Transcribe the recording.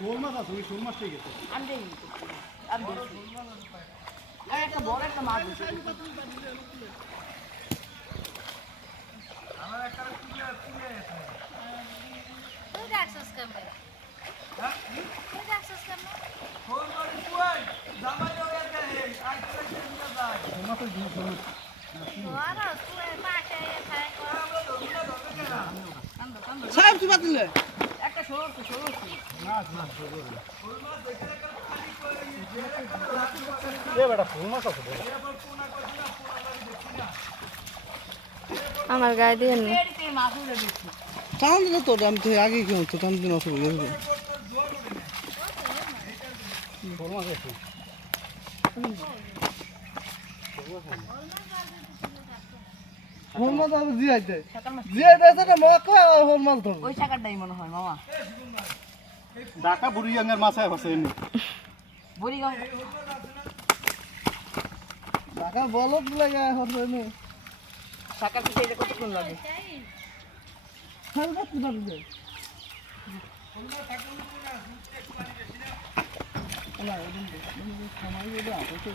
শোল মাছ আছে, ওই শোল মাছটাই গেছে। একটা বড় একটা মাছ আছে। আমার একটা তুলে আছে। তুই দেখছিস কেমন? হ্যাঁ? তুই দেখছিস কেমন? ফোন করে তুই জামাই হয়ে যায় আর করে নিয়ে যায়। শোল মাছের জিনিস শোল মাছ। ওরা তুই পাশে খায় কর। আমরা ধরতে ধরতে কেন? সাহেব তুই বাতিলে একটা ষোলো মাছ মাছ শোল মাছ। ফোন মাছ দেখে একটা খালি করে নিয়ে একটা রাত এ বেটা শোল মাছ আছে বড়। এরপর কোনা করছি না কোনা লাগে দেখছি না। আমার গায়ে দিয়ে পেড়িতে মাছ উড়ে দিচ্ছি টান দিলে তো আমি তো আগে কি হতো টান দিন অসুবিধা হবে শোল মাছ আছে। হোল মাছ আবার জিয়াইতে জিয়াইতে না মাকে হোল মাছ ধরো ওই টাকাটাই মনে হয় মামা ঢাকা বুড়িয়াঙ্গার মাছ আছে এনে। বুড়িগাঁও ঢাকা বলদ লাগে হবে না টাকা পিছে এটা কতক্ষণ লাগে হালকা তুই ধরবে না ওদিন সময় দিলে আপনি তো